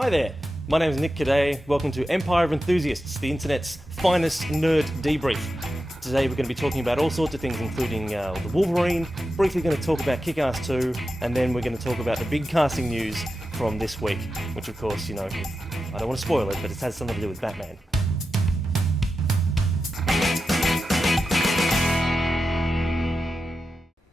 Hi there, my name is Nick Cadet. Welcome to Empire of Enthusiasts, the internet's finest nerd debrief. Today we're going to be talking about all sorts of things, including the Wolverine, briefly going to talk about Kick-Ass 2, and then we're going to talk about the big casting news from this week, which of course, I don't want to spoil it, but it has something to do with Batman.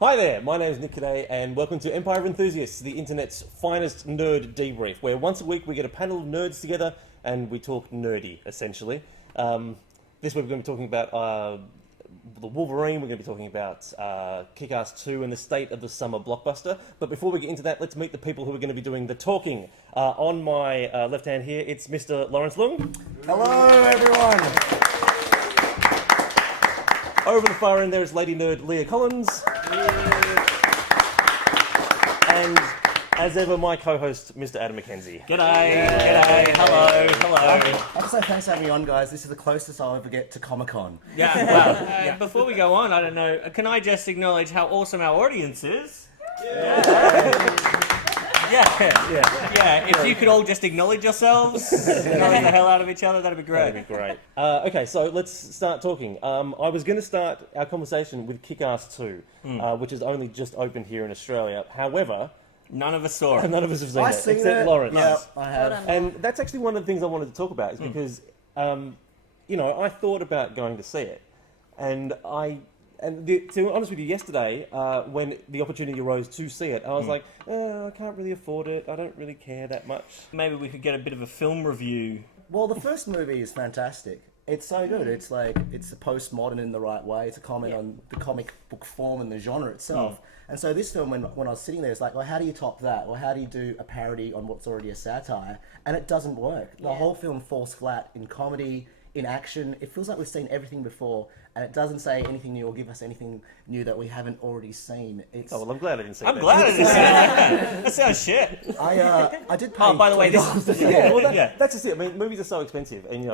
Hi there, my name is Nick Cadet, and welcome to Empire of Enthusiasts, the internet's finest nerd debrief, where once a week we get a panel of nerds together and we talk nerdy, essentially. This week we're going to be talking about the Wolverine, we're going to be talking about Kick-Ass 2 and the state of the summer blockbuster. But before we get into that, let's meet the people who are going to be doing the talking. On my left hand here, it's Mr. Lawrence Lung. Hello, everyone. Over the far end there is Lady Nerd Leah Collins. And as ever, my co-host, Mr. Adam McKenzie. G'day, g'day, hello. I have to say thanks for having me on, guys. This is the closest I'll ever get to Comic-Con. Yeah, well, before we go on, I don't know, can I just acknowledge how awesome our audience is? Yeah, if you could all just acknowledge yourselves, acknowledge the hell out of each other, that'd be great. That'd be great. Okay, so let's start talking. I was going to start our conversation with Kick-Ass 2, which has only just opened here in Australia. However, none of us saw it. none of us have seen I've it, seen except it. Lawrence. Yeah, I have. And that's actually one of the things I wanted to talk about, is because, I thought about going to see it, and to be honest with you, yesterday, when the opportunity arose to see it, I was like, I can't really afford it. I don't really care that much. Maybe we could get a bit of a film review. Well, the first movie is fantastic. It's so good. It's a postmodern in the right way. It's a comment on the comic book form and the genre itself. And so this film, when I was sitting there, it's like, well, how do you top that? Or how do you do a parody on what's already a satire? And it doesn't work. The whole film falls flat in comedy, in action. It feels like we've seen everything before, and it doesn't say anything new or give us anything new that we haven't already seen. Oh, well, I'm glad I didn't see I'm that. glad I didn't see that. That sounds shit. I did pay. Oh, by the way, $20 to see it. That's just it. I mean, movies are so expensive, and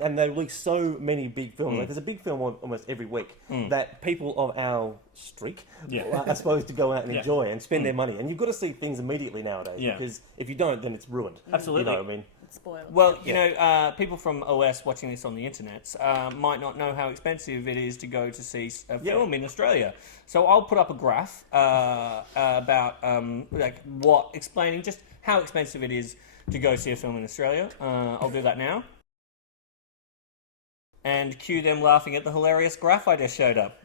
and they release so many big films. Like, there's a big film almost every week that people of our streak are supposed to go out and enjoy and spend their money. And you've got to see things immediately nowadays, because if you don't, then it's ruined. Absolutely. Spoiled. Well, people from OS watching this on the internet might not know how expensive it is to go to see a film in Australia. So I'll put up a graph about explaining just how expensive it is to go see a film in Australia. I'll do that now. And cue them laughing at the hilarious graph I just showed up.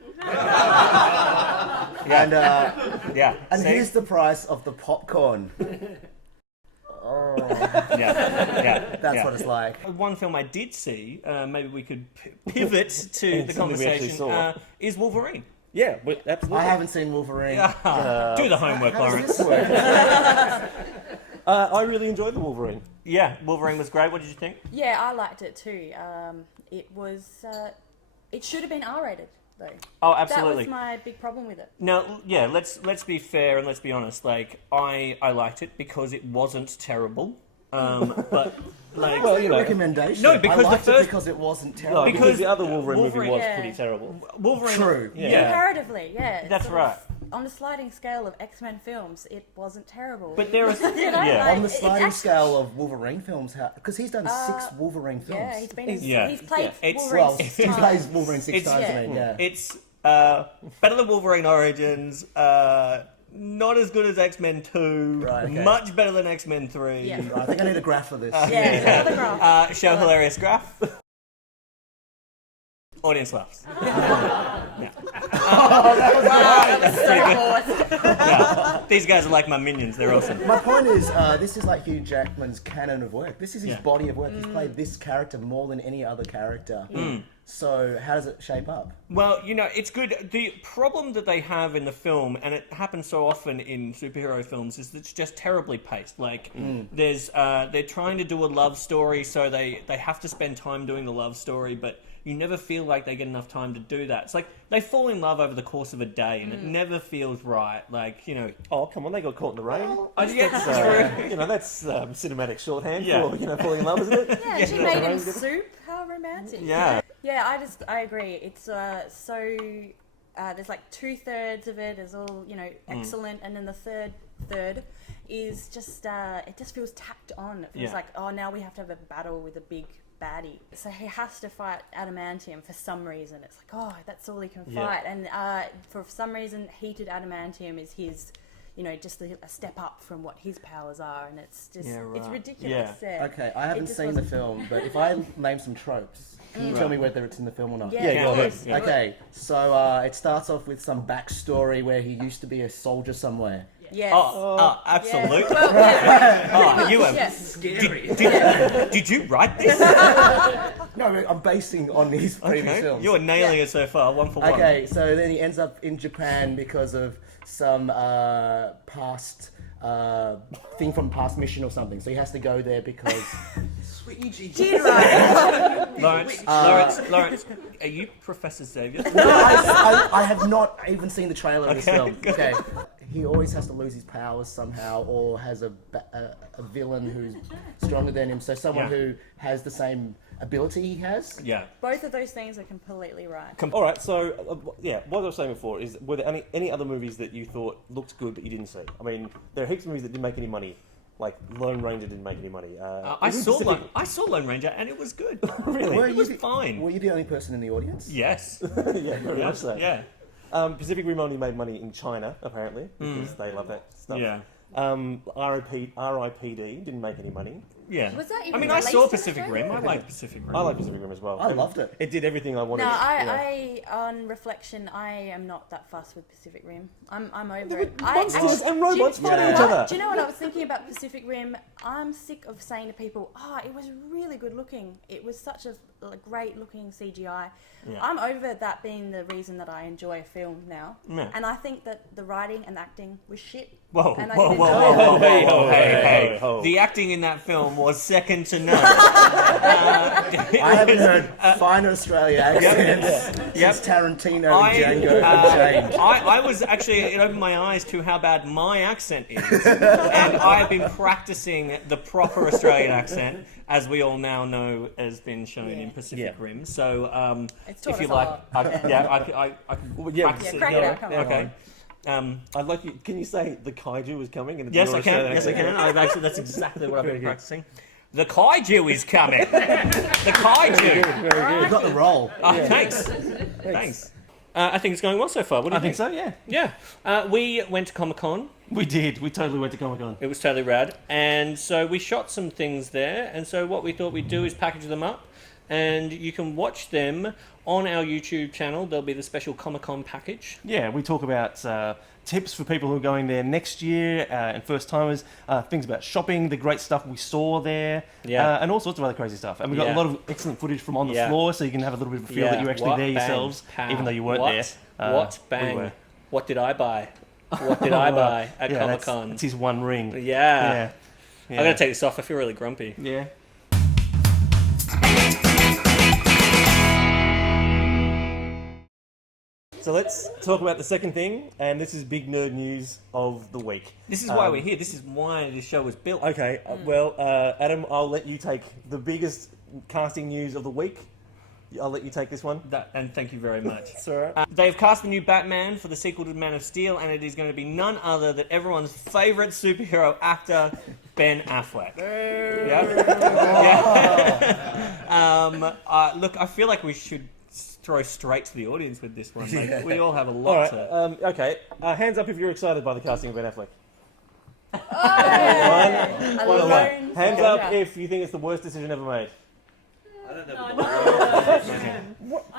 And here's the price of the popcorn. Oh. That's what it's like. One film I did see, maybe we could pivot to the conversation, is Wolverine. Yeah, absolutely. I haven't seen Wolverine. Do the homework, How Lawrence. does this work? I really enjoyed the Wolverine. Yeah, Wolverine was great. What did you think? Yeah, I liked it too. It was. It should have been R-rated though. Oh, absolutely. That was my big problem with it. No, yeah. Let's be fair and let's be honest. Like, I liked it because it wasn't terrible. But like, well, recommendation. No, because I liked the first it because it wasn't terrible. No, because the other Wolverine movie Wolverine- was Yeah. pretty terrible. Wolverine. True. Yeah. Comparatively, yeah. That's sort of right. On the sliding scale of X-Men films, it wasn't terrible. But there is, like, On the it's sliding actually- scale of Wolverine films, because he's done 6 Wolverine films. Yeah, he's been. Yeah. He's played It's- Wolverine Well, six he times. plays Wolverine 6 It's- times. yeah. I mean, yeah. It's better than Wolverine Origins. Not as good as X-Men 2. Right, okay. Much better than X-Men 3. Yeah. Right, I think I need a graph for this. Yeah, another graph. Show hilarious graph. Audience laughs. That was so forced. Yeah. These guys are like my minions. They're awesome. My point is, this is like Hugh Jackman's canon of work. This is his body of work. He's played this character more than any other character. So how does it shape up? Well, it's good. The problem that they have in the film, and it happens so often in superhero films, is that it's just terribly paced. Like, they're trying to do a love story, so they have to spend time doing the love story, but you never feel like they get enough time to do that. It's like they fall in love over the course of a day, and it never feels right. Like, Oh, come on, they got caught in the rain. That's true. That's cinematic shorthand Yeah. for falling in love, isn't it? Yeah, she made him soup. How romantic. Yeah. Yeah, I agree. It's so there's like 2/3 of it is all excellent, and then the third third is just it just feels tacked on. It feels like, oh, now we have to have a battle with a big baddie. So he has to fight adamantium for some reason. It's like, oh, that's all he can fight. And for some reason, heated adamantium is his, just a step up from what his powers are. And it's just, it's ridiculous. Yeah. Okay, I haven't seen the film, but if I name some tropes, can you tell me whether it's in the film or not? Yeah, go ahead. Yeah. Okay, so it starts off with some backstory where he used to be a soldier somewhere. Yes. Oh, absolutely. Yeah. Well, you are scary. Did you write this? No, I'm basing on his previous films. You are nailing it so far, 1 for 1. Okay, so then he ends up in Japan because of some past thing from past mission or something. So he has to go there because... Lawrence, are you Professor Xavier? No, I have not even seen the trailer of this film. Good. Okay, he always has to lose his powers somehow, or has a villain who's stronger than him. So someone who has the same ability he has. Yeah. Both of those things are completely right. All right, so what I was saying before is, were there any other movies that you thought looked good but you didn't see? I mean, there are heaps of movies that didn't make any money. Like Lone Ranger didn't make any money. I saw Lone Ranger and it was good. Really? It was fine. Were you the only person in the audience? Yes. Yeah, very much so. Yeah. Pacific Rim only made money in China, apparently, because they love that stuff. Yeah. RIPD didn't make any money. Yeah. Was that even I mean, I released saw in Pacific Australia? Rim. I like Pacific Rim. I like Pacific Rim as well. I loved it. It did everything I wanted. No, it. on reflection, I am not that fussed with Pacific Rim. I'm over There it. were monsters and robots fighting each other. Do you know what I was thinking about Pacific Rim? I'm sick of saying to people, it was really good looking. It was such a great looking CGI. Yeah. I'm over that being the reason that I enjoy a film now. Yeah. And I think that the writing and acting was shit. Whoa, And I whoa, didn't whoa, enjoy it. whoa, hey. Ho. The acting in that film was second to none. I haven't heard fine Australia accents since Tarantino and Django Unchained. I was actually, it opened my eyes to how bad my accent is. And I've been practicing the proper Australian accent, as we all now know has been shown in Pacific Rim. So It's if taught you us a like, lot. I can practice it. crack it out, come on. Okay. I'd like you. Can you say the kaiju is coming? And Yes, I can. Yes, I can. That's exactly what I've been practicing. The kaiju is coming. The kaiju. You got the role. Thanks. I think it's going well so far. What do you think? so. Yeah, Yeah. We went to Comic-Con. we did. We totally went to Comic Con. It was totally rad. And so we shot some things there. And so what we thought we'd do is package them up. And you can watch them on our YouTube channel. There'll be the special Comic-Con package. Yeah, we talk about tips for people who are going there next year and first timers, things about shopping, the great stuff we saw there, and all sorts of other crazy stuff. And we got a lot of excellent footage from on the floor, so you can have a little bit of a feel that you're actually there yourselves, even though you weren't there. What? Bang. We were. What did I buy? What did I buy at Comic-Con? That's his one ring. Yeah. I'm going to take this off. I feel really grumpy. Yeah. So let's talk about the second thing, and this is big nerd news of the week. This is why we're here. This is why this show was built. Okay, well, Adam, I'll let you take the biggest casting news of the week. I'll let you take this one. And thank you very much. It's all right. They've cast the new Batman for the sequel to Man of Steel, and it is going to be none other than everyone's favourite superhero actor, Ben Affleck. Look, I feel like we should throw straight to the audience with this one. Like, we all have a lot to... Okay, hands up if you're excited by the casting of Ben Affleck. Alone. Hands up if you think it's the worst decision ever made. I don't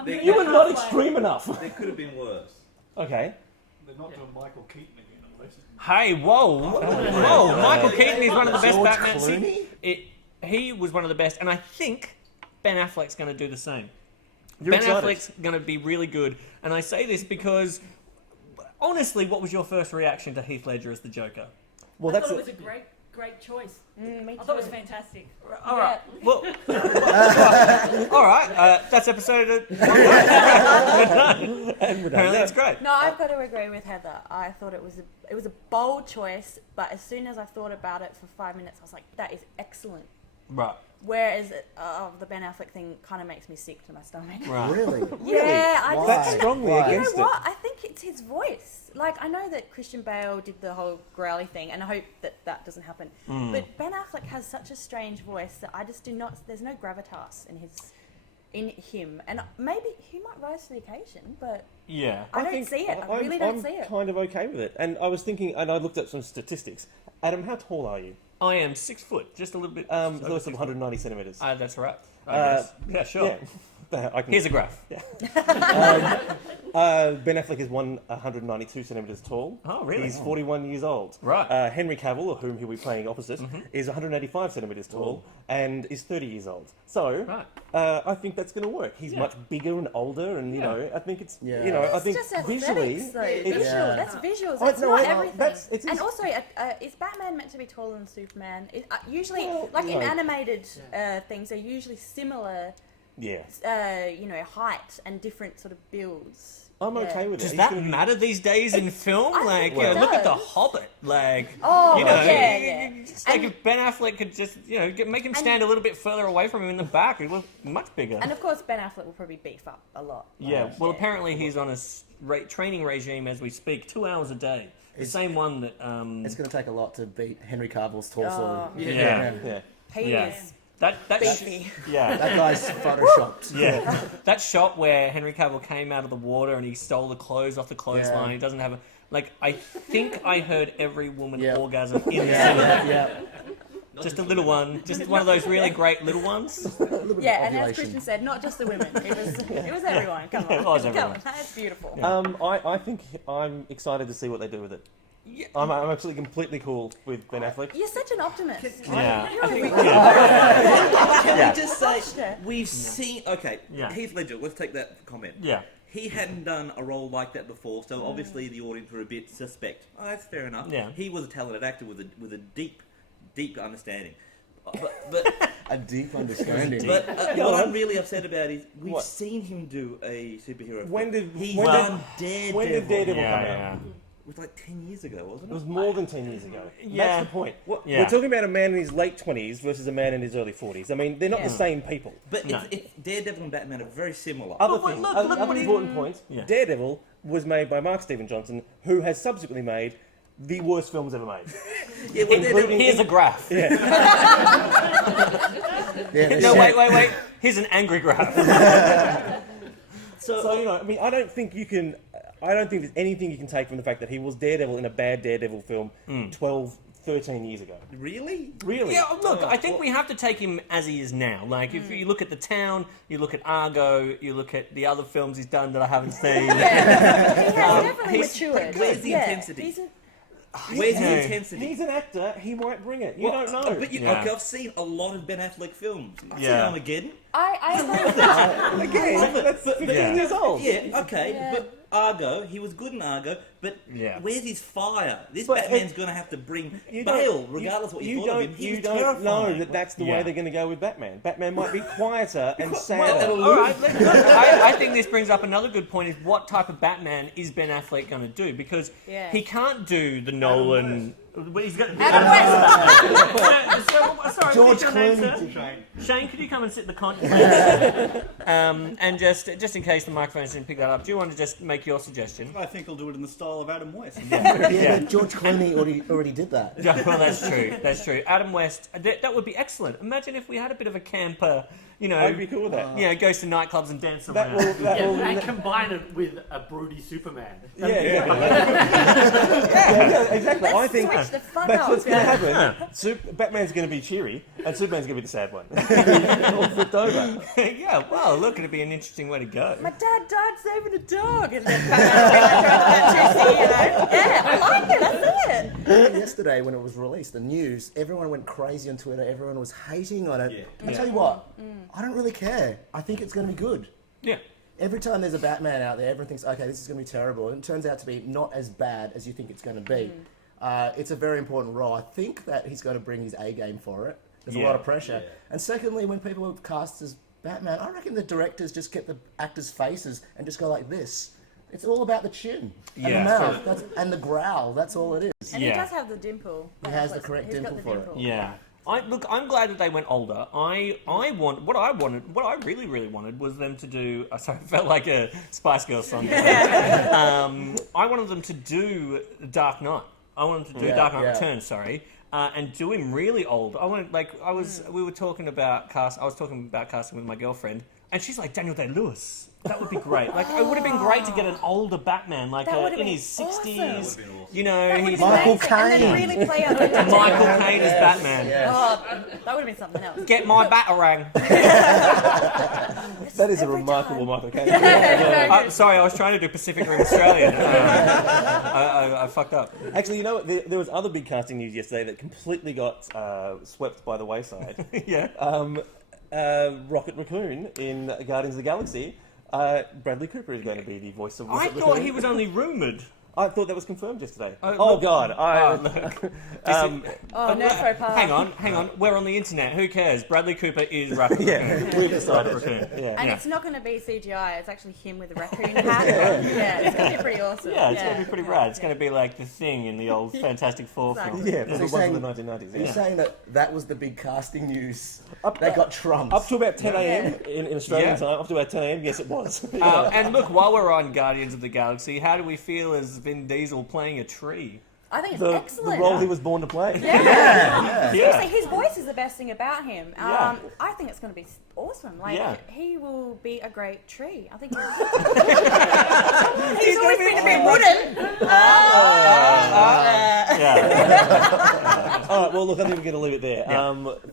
know. You were not extreme enough. There could have been worse. Okay. They're not doing Michael Keaton again, unless. Hey, whoa! Michael Keaton is one of the best George Batman. Clooney? He was one of the best, and I think Ben Affleck's going to do the same. You're Ben excited. Affleck's going to be really good, and I say this because, honestly, what was your first reaction to Heath Ledger as the Joker? Well, I thought it was a great choice. Me I thought it was too. fantastic. All right. Well, all right. That's episode. Apparently, that's great. No, I've got to agree with Heather. I thought it was a bold choice, but as soon as I thought about it for 5 minutes, I was like, that is excellent. Right. Whereas the Ben Affleck thing kind of makes me sick to my stomach. Right. Really? Yeah, I Why? That's strongly Why? You know against it. what? I think it's his voice. Like, I know that Christian Bale did the whole growly thing, and I hope that that doesn't happen. But Ben Affleck has such a strange voice that I just do not. There's no gravitas in him, and maybe he might rise to the occasion, but Yeah. I don't see it. I really don't see it. I'm kind of okay with it. And I was thinking, and I looked at some statistics. Adam, how tall are you? I am 6 foot, just a little bit. Less than 190 centimeters. That's right. I guess. Yeah, sure. Yeah. I can, Here's a graph. Ben Affleck is 192 centimeters tall. Oh, really? He's 41 years old. Right. Henry Cavill, whom he'll be playing opposite, is 185 centimeters tall and is 30 years old. So, Right. I think that's going to work. He's Yeah. much bigger and older, and you Yeah. know, I think it's Yeah. you know, I It's think just visually, aesthetics, though. it's- Visual. Yeah. That's visuals. Oh, That's no, not I- everything. it is- And also, is Batman meant to be taller than Superman? Usually, Well, like in no. animated things, they're usually similar, yeah. height and different sort of builds. I'm Yeah. okay with it. Does He's that gonna be- matter these days in film? I Like, think you know, it look at The does. Hobbit. Like, Oh, you know, yeah. it's like And- if Ben Affleck could just, make him stand a little bit further away from him in the back, it would look much bigger. And of course, Ben Affleck will probably beef up a lot. Yeah, well, apparently he's on a training regime as we speak, 2 hours a day. The same one that. It's going to take a lot to beat Henry Cavill's torso. Oh. Yeah. Yeah. He Yeah. is That beefy. yeah. That guy's photoshopped. Yeah, that shot where Henry Cavill came out of the water and he stole the clothes off the clothesline. Yeah. He doesn't have a I think I heard every woman Yeah. orgasm in the cinema. Yeah. Just a little one, just one of those really great little ones. Yeah, and as Christian said, not just the women. It was everyone. Come on. It was Come everyone. on. That's beautiful. I think I'm excited to see what they do with it. Yeah. I'm absolutely completely cool with Ben Affleck. You're such an optimist. Yeah. You're really Can we just say Yeah. we've seen? Okay, Yeah. Heath Ledger. Let's take that comment. Yeah. He hadn't done a role like that before, so obviously the audience were a bit suspect. Oh, that's fair enough. Yeah. He was a talented actor with a deep understanding. But A deep understanding. what I'm really upset about is we've What? seen him do a superhero. When film. did- he when done did- Daredevil? when did Daredevil Yeah, come out? yeah. It was like 10 years ago, wasn't It it? was more than 10 years ago. Yeah. That's the point. Yeah. We're talking about a man in his late 20s versus a man in his early 40s. I mean, they're not the same people. But No. it's Daredevil and Batman are very similar. Other But thing, look other what he- important points. Yeah. Daredevil was made by Mark Steven Johnson, who has subsequently made the worst films ever made. Yeah, well, Including- Here's a graph. Yeah, the No, shit. wait. Here's an angry graph. So, you know, I mean, I don't think there's anything you can take from the fact that he was Daredevil in a bad Daredevil film 12, 13 years ago. Really? Really? Yeah, look, I think we have to take him as he is now. Like, if you look at The Town, you look at Argo, you look at the other films he's done that I haven't seen. He has definitely he's- matured. where's the Yeah, intensity? he's a- Where's the Yeah. intensity? He's an actor, he might bring it. You Well, don't know. But Yeah. okay, I've seen a lot of Ben Affleck films. I've seen Yeah. Armageddon. I agree with that. Again, that's 15 Yeah. years old. Yeah, okay, Yeah. but Argo, he was good in Argo, but Yeah. where's his fire? This But, Batman's going to have to bring You don't- Bale, regardless what you thought of him. He You was don't know terrifying. that that's the Yeah. way they're going to go with Batman. Batman might be quieter and Well, sadder. all right. I think this brings up another good point: is what type of Batman is Ben Affleck going to do? Because Yeah. he can't do the Nolan. Well, he's got Adam West. Sorry, George what's your name, Clooney. sir? Shane, could you come and sit in the con? And just in case the microphones didn't pick that up, do you want to just make your suggestion? I think I'll do it in the style of Adam West. Yeah, but George Clooney already did that. Yeah, well, that's true. That's true. Adam West, that would be excellent. Imagine if we had a bit of a camper, I'd be cool with that. goes to nightclubs and dances That around. will, that will, and combine it with a broody Superman. yeah, exactly. I think Switch the fun that's up. what's going to happen. Batman's going to be cheery, and Superman's going to be the sad one. All flipped over. Yeah, well, look, it'd be an interesting way to go. My dad died saving a dog, and then Batman's really Yeah, I like it. I see it. Yesterday, when it was released, the news, everyone went crazy on Twitter. Everyone was hating on it. Yeah. I tell you what, I don't really care. I think it's going to be good. Yeah. Every time there's a Batman out there, everyone thinks, okay, this is going to be terrible. And it turns out to be not as bad as you think it's going to be. It's a very important role. I think that he's going to bring his A game for it. There's a Yeah. lot of pressure. And secondly, when people are cast as Batman, I reckon the directors just get the actors' faces and just go like this. It's all about the chin and Yeah. the mouth and the growl. That's all it is. And Yeah. he does have the dimple. He has the He's correct got dimple the for it. dimple. Yeah. I'm glad that they went older. What I really, really wanted was them to do. Sorry, it felt like a Spice Girls song. I wanted them to do Dark Knight. I wanted them to do Dark Knight Returns. Sorry. And do him really old. We were talking about cast. I was talking about casting with my girlfriend, and she's like, Daniel Day-Lewis. That would be great. Like, it would have been great to get an older Batman, like in his 60s. You know, he's Michael Caine. And then really play out the Michael Caine as Batman. Oh, that would have been something else. Get my Batarang. That is a remarkable Michael Caine. Sorry, I was trying to do Pacific Rim Australian. I fucked up. Actually, you know what? There was other big casting news yesterday that completely got swept by the wayside. Yeah. Rocket Raccoon in Guardians of the Galaxy. Bradley Cooper is going to be the voice of Rocket I thought Raccoon. he was only rumoured. I thought that was confirmed yesterday. Oh, God. Nerdfro Park. Hang on. We're on the internet. Who cares? Bradley Cooper is Rocket Raccoon. We've decided. Raccoon. And it's not going to be CGI. It's actually him with a raccoon hat. Yeah, it's going to be pretty awesome. Yeah, it's going to be pretty rad. It's going to be like the Thing in the old Fantastic Four film. Exactly. Yeah, from the So ones in the 1990s. You're Yeah. saying that was the big casting news that got trumped. Up to about 10 a.m. in Australian time, up to about 10 a.m. Yes, it was. And look, while we're on Guardians of the Galaxy, how do we feel as Vin Diesel playing a tree? I think it's the excellent. role he was born to play. Seriously, his voice is the best thing about him. Yeah. I think it's going to be awesome. Like, he will be a great tree. I think he's always been a bit wooden. All right, well, look, I think we're going to leave it there.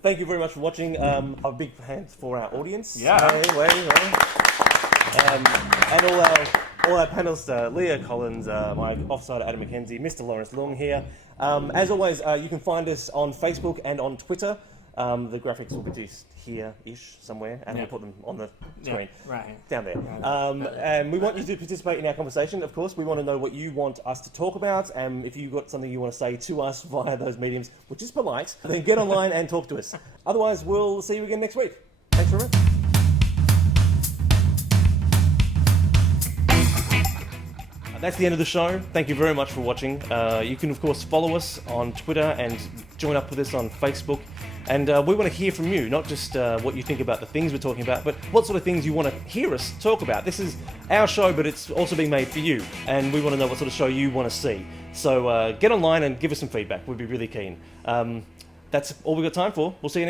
Thank you very much for watching. A big hand for our audience. Yeah. And all our panelists, Leah Collins, my offsider Adam McKenzie, Mr. Lawrence Long here. As always, you can find us on Facebook and on Twitter. The graphics will be just here-ish somewhere, and we'll put them on the screen. Down there. And we want you to participate in our conversation, of course. We want to know what you want us to talk about, and if you've got something you want to say to us via those mediums, which is polite, then get online and talk to us. Otherwise, we'll see you again next week. Thanks very much. That's the end of the show. Thank you very much for watching. You can, of course, follow us on Twitter and join up with us on Facebook. And we want to hear from you, not just what you think about the things we're talking about, but what sort of things you want to hear us talk about. This is our show, but it's also being made for you. And we want to know what sort of show you want to see. So get online and give us some feedback. We'd be really keen. That's all we've got time for. We'll see you next week.